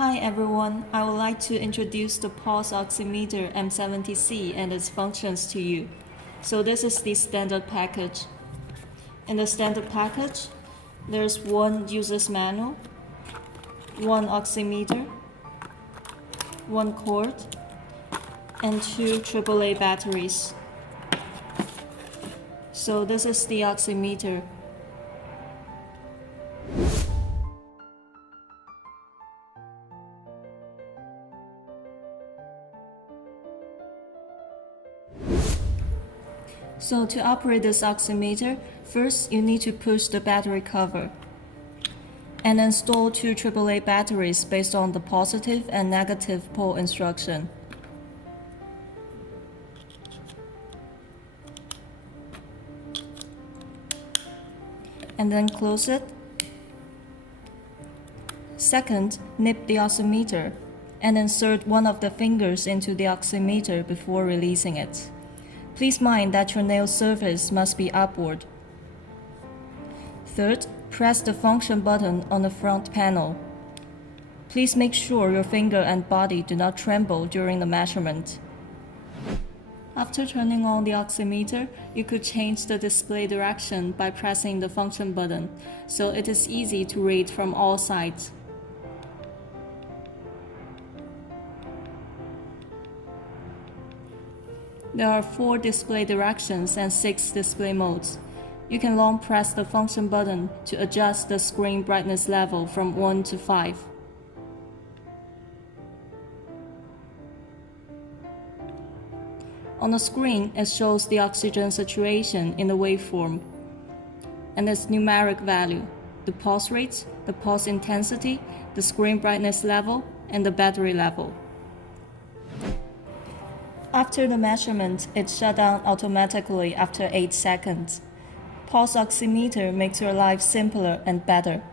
Hi everyone, I would like to introduce the Pulse Oxímetro M70C and its functions to you. So this is the standard package. In the standard package, there's one user's manual, one oximeter, one cord, and two AAA batteries. So this is the oximeter. So to operate this oximeter, first you need to push the battery cover and install two AAA batteries based on the positive and negative pole instruction. And then close it. Second, nip the oximeter and insert one of the fingers into the oximeter before releasing it. Please mind that your nail surface must be upward. Third, press the function button on the front panel. Please make sure your finger and body do not tremble during the measurement. After turning on the oximeter, you could change the display direction by pressing the function button, so it is easy to read from all sides. There are 4 display directions and 6 display modes. You can long press the function button to adjust the screen brightness level from 1 to 5. On the screen, it shows the oxygen saturation in the waveform and its numeric value, the pulse rate, the pulse intensity, the screen brightness level, and the battery level. After the measurement, it shut down automatically after 8 seconds. Pulse oximeter makes your life simpler and better.